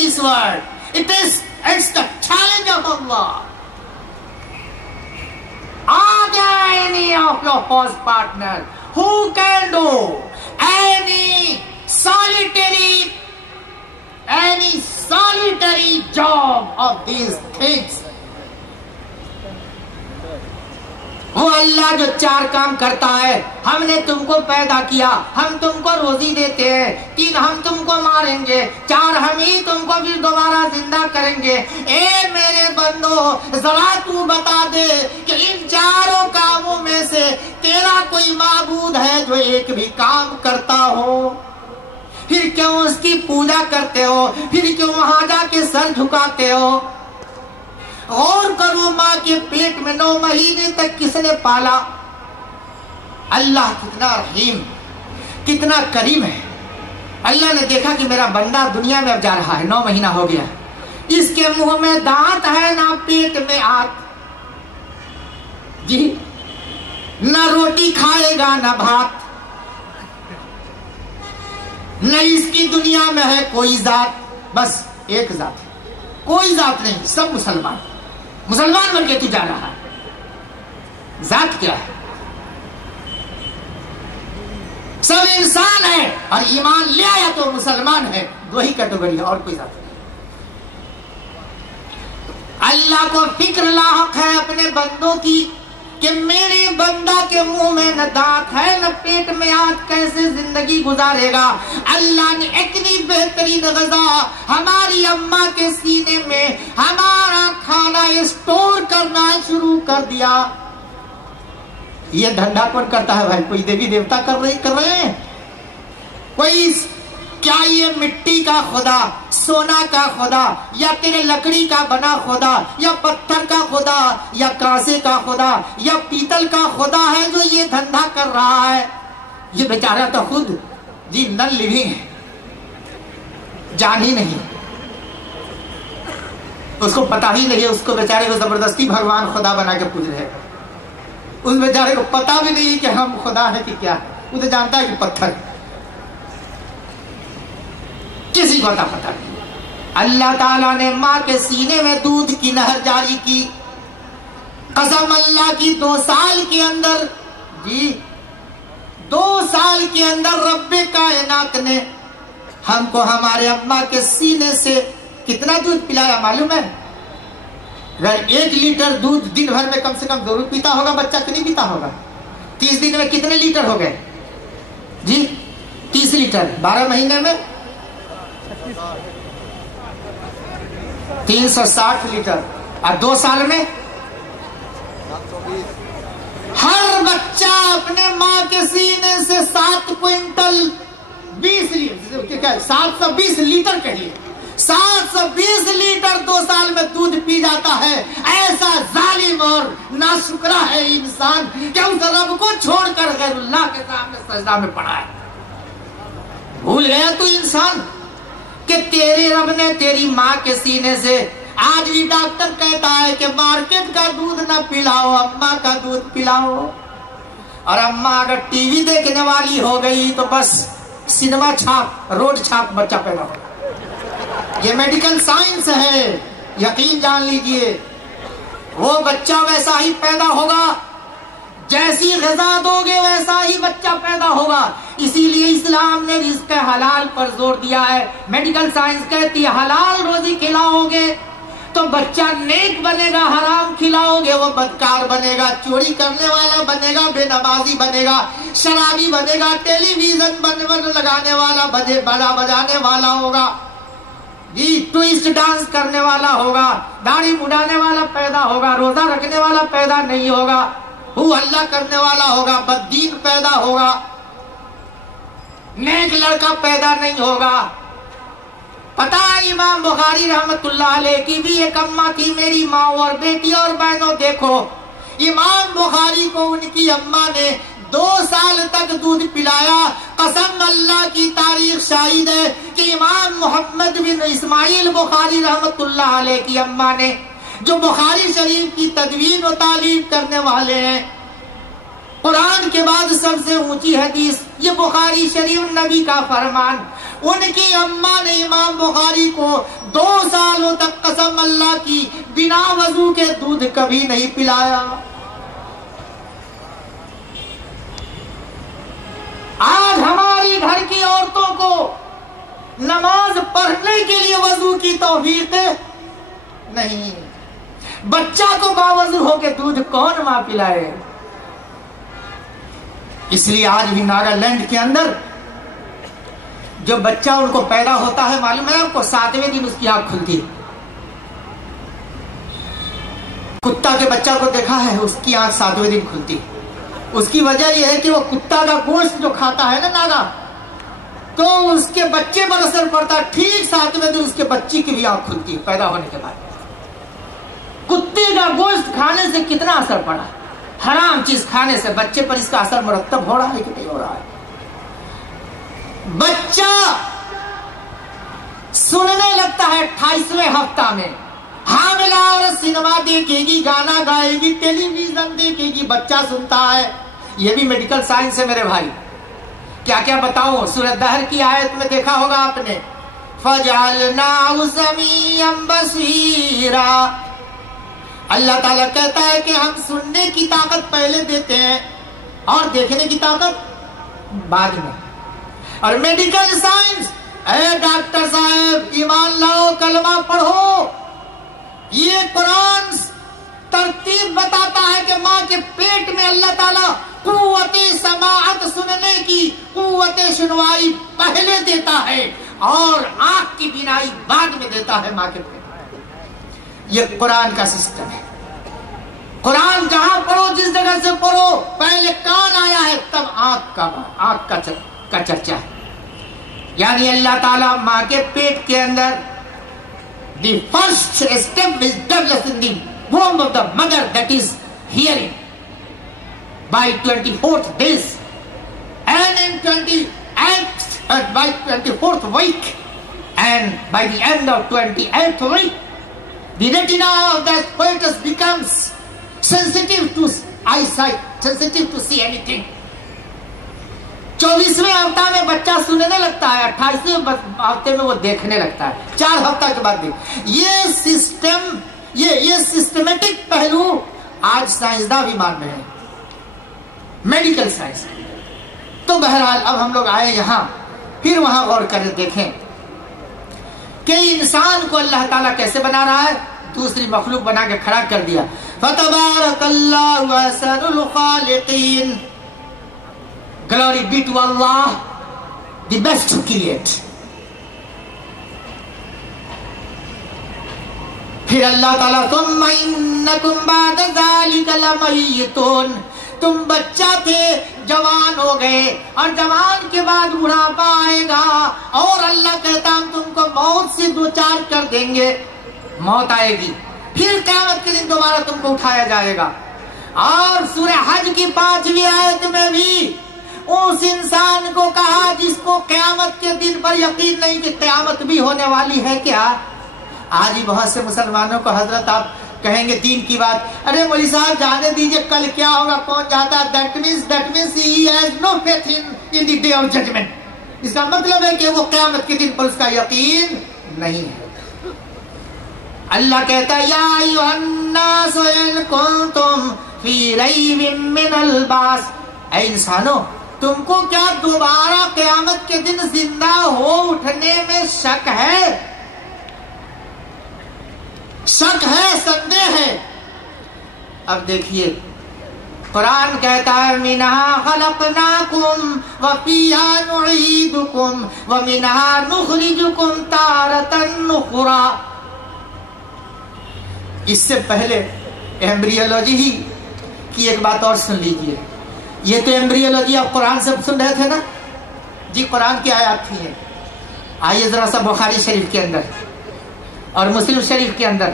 this world. It's the challenge of Allah. Are there any of your host partners who can do any solitary job of these things? وہ اللہ جو 4 کام کرتا ہے. ہم نے تم کو پیدا کیا, ہم تم کو روزی دیتے ہیں, 3 ہم تم کو ماریں گے, 4 ہم ہی تم کو پھر دوبارہ زندہ کریں گے. اے میرے بندو, ذرا تو بتا دے کہ ان 4 کاموں میں سے تیرا کوئی معبود ہے جو ایک بھی کام کرتا ہو؟ پھر کیوں اس کی پوجا کرتے ہو؟ پھر کیوں وہاں جا کے سر جھکاتے ہو؟ غور کرو, ماں کے پیٹ میں 9 مہینے تک کس نے پالا؟ اللہ کتنا رحیم, کتنا کریم ہے. اللہ نے دیکھا کہ میرا بندہ دنیا میں اب جا رہا ہے, 9 مہینہ ہو گیا, اس کے منہ میں دانت ہے نہ پیٹ میں آنت, جی نہ روٹی کھائے گا نہ بھات, نہ اس کی دنیا میں ہے کوئی ذات, بس ایک ذات, کوئی ذات نہیں, سب مسلمان بن کے تو جا رہا ہے. ذات کیا ہے؟ سب انسان ہے اور ایمان لے آیا تو مسلمان ہے, 2 ہی کیٹیگری ہے, اور کوئی ذات نہیں. اللہ کو فکر لاحق ہے اپنے بندوں کی کہ میرے بندہ کے منہ میں نہ دانت ہے نہ پیٹ میں آنت, کیسے زندگی گزارے گا؟ اللہ نے اتنی بہترین غذا ہماری اماں کے سینے میں ہمارا کھانا اسٹور کرنا شروع کر دیا. یہ دھندا کون کرتا ہے بھائی؟ کوئی دیوی دیوتا کر رہے ہیں؟ کوئی کیا یہ مٹی کا خدا, سونا کا خدا, یا تیرے لکڑی کا بنا خدا, یا پتھر کا خدا, یا کانسے کا خدا, یا پیتل کا خدا ہے جو یہ دھندا کر رہا ہے؟ یہ بیچارہ تو خود جی نن لیونگ ہے, جان ہی نہیں, اس کو پتا ہی نہیں ہے, اس کو بیچارے کو زبردستی بھگوان خدا بنا کے پوج رہے. اس بیچارے کو پتا بھی نہیں کہ ہم خدا ہے کہ کیا ہے, وہ تو جانتا ہے کہ پتھر, کسی کو پتا نہیں. اللہ تعالیٰ نے ماں کے سینے میں دودھ کی نہر جاری کی. قسم اللہ کی 2 سال کے اندر, جی 2 سال کے اندر رب کائنات نے ہم کو ہمارے اماں کے سینے سے کتنا دودھ پلایا معلوم ہے؟ اگر 1 لیٹر دودھ دن بھر میں کم سے کم ضرور پیتا ہوگا بچہ, کہ نہیں پیتا ہوگا؟ 30 دن میں کتنے لیٹر ہو گئے جی؟ 30 لیٹر 12 مہینے میں 360 لیٹر, اور 2 سال میں ہر بچہ اپنے ماں کے سینے سے 7 کوئنٹل 20 لیٹر 720 لیٹر کہیے, 720 لیٹر 2 سال میں دودھ پی جاتا ہے. ایسا ظالم اور ناشکرا ہے انسان کہ اس رب کو چھوڑ کر غیر اللہ کے سامنے سجدہ میں پڑا ہے. بھول گیا تو انسان کہ تیرے رب نے تیری ماں کے سینے سے, آج بھی ڈاکٹر کہتا ہے کہ مارکیٹ کا دودھ نہ پلاؤ, اماں کا دودھ پلاؤ. اور اماں اگر ٹی وی دیکھنے والی ہو گئی تو بس سینما چھاپ, روڈ چھاپ بچہ پیدا ہوگا. یہ میڈیکل سائنس ہے, یقین جان لیجئے. وہ بچہ ویسا ہی پیدا ہوگا, جیسی غذا دو گے ویسا ہی بچہ پیدا ہوگا. اسی لیے اسلام نے رزق حلال پر زور دیا ہے. میڈیکل سائنس کہتی ہے حلال روزی کھلاؤ گے تو بچہ نیک بنے گا, حرام کھلاؤ گے وہ بدکار بنے گا, چوری کرنے والا بنے گا, بے نمازی بنے گا, شرابی بنے گا, ٹیلی ویژن لگانے والا بڑا بجانے والا ہوگا, جی ٹوئسٹ ڈانس کرنے والا ہوگا, داڑھی مڈانے والا پیدا ہوگا, روزہ رکھنے والا پیدا نہیں ہوگا, وہ اللہ کرنے والا ہوگا, بددین پیدا ہوگا, نیک لڑکا پیدا نہیں ہوگا. پتا ہے امام بخاری رحمت اللہ علیہ کی بھی ایک اماں تھی, میری ماں اور بیٹی اور بہنوں, دیکھو امام بخاری کو ان کی اماں نے 2 سال تک دودھ پلایا. قسم اللہ کی تاریخ شاہد ہے کہ امام محمد بن اسماعیل بخاری رحمت اللہ علیہ کی اماں نے, جو بخاری شریف کی تدوین و تعلیف کرنے والے ہیں, قرآن کے بعد سب سے اونچی حدیث، یہ بخاری شریف نبی کا فرمان۔ ان کی اماں نے امام بخاری کو 2 سالوں تک قسم اللہ کی بنا وضو کے دودھ کبھی نہیں پلایا۔ آج ہماری گھر کی عورتوں کو نماز پڑھنے کے لیے وضو کی توفیق نہیں، بچہ کو باوضو ہو کے دودھ کون ماں پلائے؟ اس لیے آج بھی ناگالینڈ کے اندر جو بچہ ان کو پیدا ہوتا ہے، معلوم ہے آپ کو 7ویں دن اس کی آنکھ کھلتی ہے۔ کتا کے بچہ کو دیکھا ہے، اس کی آنکھ 7ویں دن کھلتی ہے۔ اس کی وجہ یہ ہے کہ وہ کتا کا گوشت جو کھاتا ہے نا ناگا، تو اس کے بچے پر اثر پڑتا ہے، ٹھیک 7ویں دن اس کے بچی کی بھی آنکھ کھلتی ہے پیدا ہونے کے بعد۔ کتے کا گوشت کھانے سے کتنا اثر پڑا، حرام چیز کھانے سے بچے پر اس کا اثر مرتب ہو رہا ہے کہ نہیں ہو رہا ہے؟ بچہ سننے لگتا ہے 28ویں ہفتہ میں، حاملہ عورت سینما دیکھے گی، گانا گائے گی، ٹیلی ویژن دیکھے گی، بچہ سنتا ہے۔ یہ بھی میڈیکل سائنس ہے میرے بھائی، کیا کیا بتاؤں؟ سورۃ دہر کی آیت میں دیکھا ہوگا آپ نے، فَجْعَلْنَاهُ سَمِيعًا بَصِيرًا۔ اللہ تعالیٰ کہتا ہے کہ ہم سننے کی طاقت پہلے دیتے ہیں اور دیکھنے کی طاقت بعد میں۔ اور میڈیکل سائنس، اے ڈاکٹر صاحب ایمان لاؤ، کلمہ پڑھو، یہ قرآن ترتیب بتاتا ہے کہ ماں کے پیٹ میں اللہ تعالیٰ قوت سماعت، سننے کی قوت سنوائی پہلے دیتا ہے اور آنکھ کی بینائی بعد میں دیتا ہے ماں کے پیٹ۔ یہ قرآن کا سسٹم ہے۔ قرآن جہاں پڑھو، جس جگہ سے پڑھو، پہلے کان آیا ہے تب آنکھ کا چرچا ہے۔ یعنی اللہ تعالیٰ ماں کے پیٹ کے اندر the first step is developed in the womb of the mother, that is hearing, by 24th days, and in by 24th week, and by the end of 28th week, the retina of the fetus becomes sensitive to eyesight, sensitive to see anything. 24ویں ہفتہ میں بچہ سننے لگتا ہے، 28ویں ہفتے میں وہ دیکھنے لگتا ہے، 4 ہفتہ کے بعد یہ سسٹم، یہ سسٹمیٹک پہلو آج سائنسداں بھی مان رہے ہیں، میڈیکل سائنس۔ تو بہرحال اب ہم لوگ آئے یہاں، پھر وہاں غور کریں، دیکھیں کہ انسان کو اللہ تعالیٰ کیسے بنا رہا ہے، دوسری مخلوق بنا کے کھڑا کر دیا۔ فَتَبَارَكَ اللَّهُ أَحْسَنُ الْخَالِقِينَ، Glory be to Allah, the best to create. پھر اللہ تعالیٰ ثُمَّ إِنَّكُمْ بَعْدَ ذَلِكَ لَمَيِّتُونَ، تم بچہ تھے، جوان ہو گئے، اور جوان کے بعد بڑھاپا آئے گا، اور اللہ کہتا ہم تم کو موت سے دوچار کر دیں گے، موت آئے گی، پھر قیامت کے دن دوبارہ تم کو اٹھایا جائے گا۔ اور سورہ حج کی 5ویں آیت میں بھی اس انسان کو کہا جس کو قیامت کے دن پر یقین نہیں کہ قیامت بھی ہونے والی ہے کیا۔ آج ہی بہت سے مسلمانوں کو حضرت آپ کہیں گے دین کی بات، ارے مولوی صاحب جانے دیجئے کل کیا ہوگا کون جاتا ہے، that means he has no faith in the day of judgment۔ اس کا مطلب ہے کہ وہ قیامت کے دن پر اس کا یقین نہیں ہے۔ اللہ کہتا ہے یا ایھا الناس ان کنتم فی ریب من البعث، اے انسانوں تم کو کیا دوبارہ قیامت کے دن زندہ ہو اٹھنے میں شک ہے؟ شک ہے، سندے ہے۔ اب دیکھیے قرآن کہتا ہے مِنْهَا خَلَقْنَاكُمْ وَفِيهَا نُعِيدُكُمْ وَمِنْهَا نُخْرِجُكُمْ تَارَةً أُخْرَىٰ۔ اس سے پہلے ایمبریولوجی ہی کی ایک بات اور سن لیجئے۔ یہ تو ایمبریولوجی آپ قرآن سے سن رہے تھے نا جی، قرآن کی آیات تھی ہیں۔ آئیے ذرا سا بخاری شریف کے اندر اور مسلم شریف کے اندر،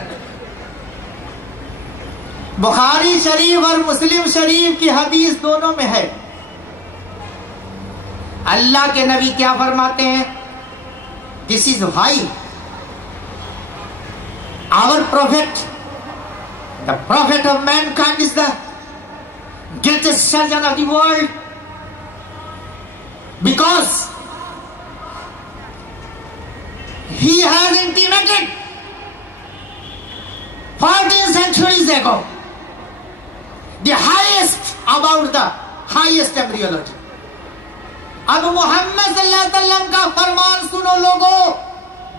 بخاری شریف اور مسلم شریف کی حدیث دونوں میں ہے، اللہ کے نبی کیا فرماتے ہیں، this is why our prophet, the prophet of mankind is the greatest surgeon of the world, because he has intimated 14 centuries ago the highest about the highest embryology. اب محمد صلی اللہ علیہ وسلم کا فرمان سنو لوگوں.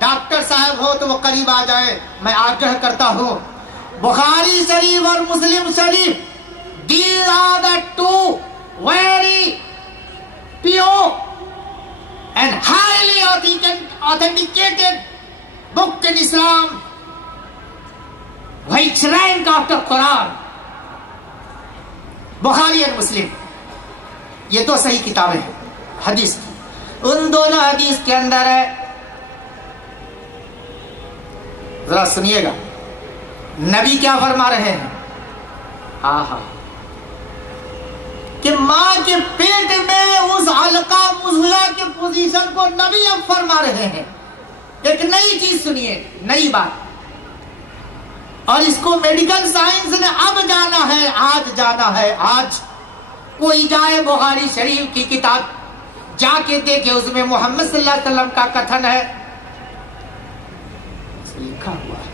ڈاکٹر صاحب ہو تو وہ قریب آ جائے. میں آگرہ کرتا ہوں, بخاری شریف اور مسلم شریف, these are the two very pure and highly authenticated book in Islam which rank after Quran. بخاری اور مسلم, یہ دو صحیح کتابیں ہیں حدیث کی. ان دونوں حدیث کے اندر ہے, ذرا سنیے گا نبی کیا فرما رہے ہیں. کہ ماں کے پیٹ میں اس علقہ مضغہ کے پوزیشن کو نبی اب فرما رہے ہیں. ایک نئی چیز سنیے, نئی بات, اور اس کو میڈیکل سائنس نے اب جانا ہے, آج جانا ہے. آج کوئی جائے بخاری شریف کی کتاب جا کے دیکھے, اس میں محمد صلی اللہ علیہ وسلم کا کتھن ہے, لکھا ہوا ہے,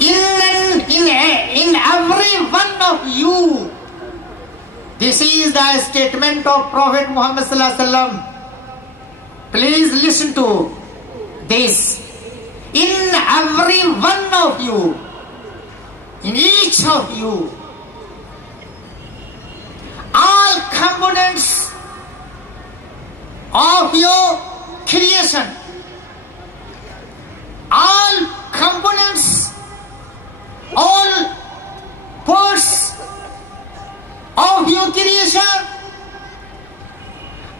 in every one of you. This is the statement of Prophet Muhammad sallallahu alaihi wasallam. Please listen to this. In every one of you, in each of you, all components of your creation, all components, all parts of your creation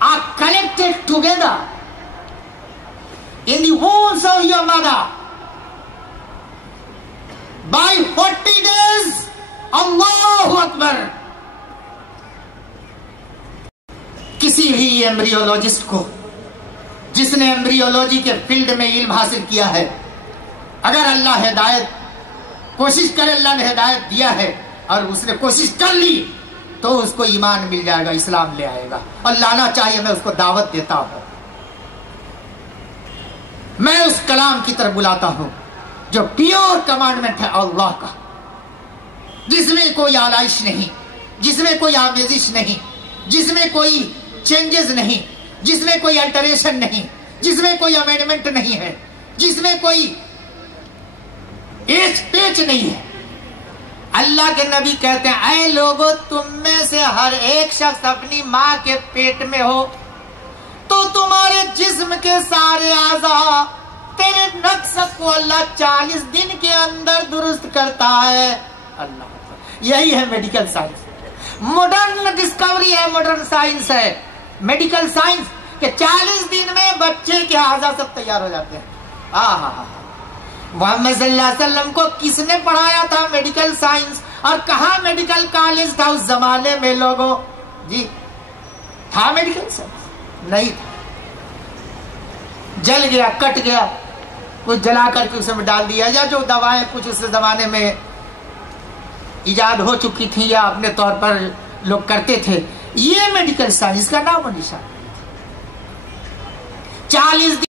are collected together in the wombs of your mother by 40 days. Allahu Akbar. کسی بھی ایمبریولوجسٹ کو جس نے embryology کے field میں علم حاصل کیا ہے, اگر اللہ ہدایت کوشش کرے, اللہ نے ہدایت دیا ہے اور اس نے کوشش کر لی تو اس کو ایمان مل جائے گا, اسلام لے آئے گا. اور لانا چاہیے, میں اس کو دعوت دیتا ہوں, میں اس کلام کی طرف بلاتا ہوں جو پیور کمانڈمنٹ ہے اللہ کا, جس میں کوئی آلائش نہیں, جس میں کوئی آمیزش نہیں, جس میں کوئی چینجز نہیں, جس میں کوئی الٹریشن نہیں, جس میں کوئی امینڈمنٹ نہیں ہے, جس میں کوئی ایچ پیچ نہیں ہے. اللہ کے نبی کہتے ہیں, اے لوگو, تم میں سے ہر ایک شخص اپنی ماں کے پیٹ میں ہو تو تمہارے جسم کے سارے اعضاء, تیرے نقص کو اللہ 40 دن کے اندر درست کرتا ہے. اللہ, یہی ہے میڈیکل سائنس. ماڈرن ڈسکوری ہے, ماڈرن سائنس ہے میڈیکل سائنس, کہ 40 دن میں بچے کے اعضاء سب تیار ہو جاتے ہیں. محمد صلی اللہ علیہ وسلم کو کس نے پڑھایا تھا میڈیکل سائنس, اور کہاں میڈیکل کالج تھا اس زمانے میں لوگوں؟ جی تھا میڈیکل سائنس؟ نہیں تھا. جل گیا, کٹ گیا, کچھ جلا کر کے اس میں ڈال دیا, یا جو دوائیں کچھ اس زمانے میں ایجاد ہو چکی تھی یا اپنے طور پر لوگ کرتے تھے, یہ میڈیکل سائنس کا نام و نشان. 40